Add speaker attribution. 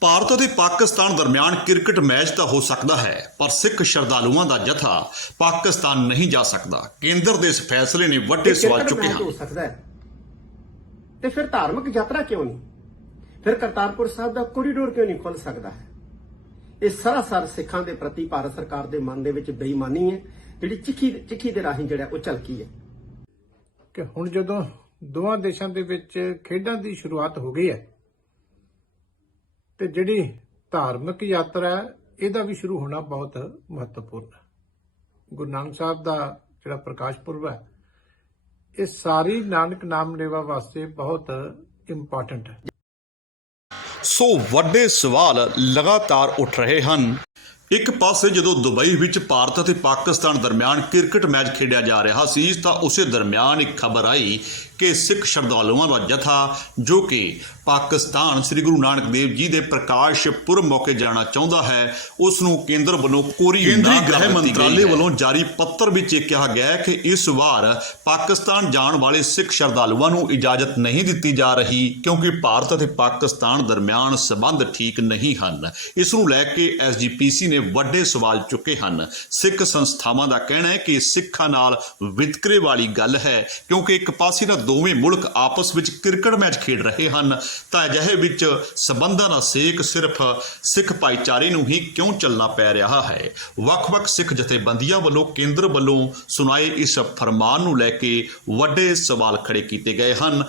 Speaker 1: ਭਾਰਤ ਅਤੇ ਪਾਕਿਸਤਾਨ ਦਰਮਿਆਨ cricket match ਤਾਂ ਹੋ ਸਕਦਾ ਹੈ ਪਰ ਸਿੱਖ ਸ਼ਰਧਾਲੂਆਂ ਦਾ ਜਥਾ ਪਾਕਿਸਤਾਨ ਨਹੀਂ ਜਾ ਸਕਦਾ। ਕੇਂਦਰ ਦੇ ਇਸ ਫੈਸਲੇ ਨੇ ਵੱਡੇ ਸਵਾਲ ਚੁੱਕੇ
Speaker 2: ਮੈਚ ਹੋ
Speaker 1: ਹਨ
Speaker 2: ਸਕਦਾ ਹੈ। ਤੇ ਫਿਰ ਧਾਰਮਿਕ ਯਾਤਰਾ ਕਿਉਂ ਨਹੀਂ? ਫਿਰ ਕਰਤਾਰਪੁਰ ਸਾਹਿਬ ਦਾ ਕੋਰੀਡੋਰ ਕਿਉਂ ਨਹੀਂ ਖੁੱਲ ਸਕਦਾ ਹੈ? ਇਹ ਸਰਾਸਰ ਸਿੱਖਾਂ ਦੇ ਪ੍ਰਤੀ ਭਾਰਤ ਸਰਕਾਰ ਦੇ ਮਨ ਦੇ ਵਿੱਚ ਬੇਈਮਾਨੀ ਹੈ ਜਿਹੜੀ ਚਿੱਖੀ ਚਿੱਖੀ ਦੇ ਰਾਹੀਂ ਜਿਹੜਾ ਉਹ ਝਲਕੀ ਹੈ।
Speaker 3: ਕਿ ਹੁਣ ਜਦੋਂ ਦੋਵਾਂ ਦੇਸ਼ਾਂ ਦੇ ਵਿੱਚ ਖੇਡਾਂ ਦੀ ਸ਼ੁਰੂਆਤ ਹੋ ਗਈ ਹੈ ਤੇ ਜਿਹੜੀ ਧਾਰਮਿਕ ਯਾਤਰਾ ਹੈ, ਇਹਦਾ ਵੀ ਸ਼ੁਰੂ ਹੋਣਾ ਬਹੁਤ ਮਹੱਤਵਪੂਰਨ ਹੈ। ਗੁਰੂ ਨਾਨਕ ਸਾਹਿਬ ਦਾ ਜਿਹੜਾ ਪ੍ਰਕਾਸ਼ ਪੁਰਬ ਹੈ, ਇਹ ਸਾਰੀ ਨਾਨਕ ਨਾਮ ਲੇਵਾ ਵਾਸਤੇ ਬਹੁਤ ਇੰਪੋਰਟੈਂਟ ਹੈ।
Speaker 1: ਸੋ ਵੱਡੇ ਸਵਾਲ ਲਗਾਤਾਰ ਉੱਠ ਰਹੇ ਹਨ। ਇੱਕ ਪਾਸੇ ਜਦੋਂ ਦੁਬਈ ਵਿੱਚ ਭਾਰਤ ਅਤੇ ਪਾਕਿਸਤਾਨ ਦਰਮਿਆਨ ਕ੍ਰਿਕਟ ਮੈਚ ਖੇਡਿਆ ਜਾ ਰਿਹਾ ਸੀ, ਤਾਂ ਉਸੇ ਦਰਮਿਆਨ ਇੱਕ ਖਬਰ ਆਈ ਕਿ ਸਿੱਖ ਸ਼ਰਧਾਲੂਆਂ ਦਾ ਜਥਾ ਜੋ ਕਿ ਪਾਕਿਸਤਾਨ ਸ੍ਰੀ ਗੁਰੂ ਨਾਨਕ ਦੇਵ ਜੀ ਦੇ ਪ੍ਰਕਾਸ਼ ਪੁਰਬ ਮੌਕੇ ਜਾਣਾ ਚਾਹੁੰਦਾ ਹੈ ਉਸ ਨੂੰ ਕੇਂਦਰ ਵੱਲੋਂ ਕੋਰੀ ਕੇਂਦਰੀ ਗ੍ਰਹਿ ਮੰਤਰਾਲੇ ਵੱਲੋਂ ਜਾਰੀ ਪੱਤਰ ਵਿੱਚ ਇਹ ਕਿਹਾ ਗਿਆ ਹੈ ਕਿ ਇਸ ਵਾਰ ਪਾਕਿਸਤਾਨ ਜਾਣ ਵਾਲੇ ਸਿੱਖ ਸ਼ਰਧਾਲੂਆਂ ਨੂੰ ਇਜਾਜ਼ਤ ਨਹੀਂ ਦਿੱਤੀ ਜਾ ਰਹੀ ਕਿਉਂਕਿ ਭਾਰਤ ਅਤੇ ਪਾਕਿਸਤਾਨ ਦਰਮਿਆਨ ਸਬੰਧ ਠੀਕ ਨਹੀਂ ਹਨ। ਇਸ ਨੂੰ ਲੈ ਕੇ ਐਸਜੀਪੀਸੀ ਨੇ ਵੱਡੇ ਸਵਾਲ ਚੁੱਕੇ ਹਨ। ਸਿੱਖ ਸੰਸਥਾਵਾਂ ਦਾ ਕਹਿਣਾ ਹੈ ਕਿ ਸਿੱਖਾਂ ਨਾਲ ਵਿਤਕਰੇ ਵਾਲੀ ਗੱਲ ਹੈ ਕਿਉਂਕਿ ਇੱਕ ਪਾਸੇ ਤਾਂ ਦੋਵੇਂ ਮੁਲਕ ਆਪਸ ਵਿੱਚ ਕ੍ਰਿਕਟ ਮੈਚ ਖੇਡ ਰਹੇ ਹਨ। ਤਾਂ ਅਜਿਹੇ ਵਿੱਚ ਸਬੰਧਾਂ ਦਾ ਸੇਕ ਸਿਰਫ ਸਿੱਖ ਭਾਈਚਾਰੇ ਨੂੰ ਹੀ ਕਿਉਂ ਚੱਲਣਾ ਪੈ ਰਿਹਾ ਹੈ? ਵੱਖ-ਵੱਖ ਸਿੱਖ ਜਥੇਬੰਦੀਆਂ ਵੱਲੋਂ ਕੇਂਦਰ ਵੱਲੋਂ ਸੁਣਾਏ ਇਸ ਫਰਮਾਨ ਨੂੰ ਲੈ ਕੇ ਵੱਡੇ ਸਵਾਲ ਖੜੇ ਕੀਤੇ ਗਏ ਹਨ।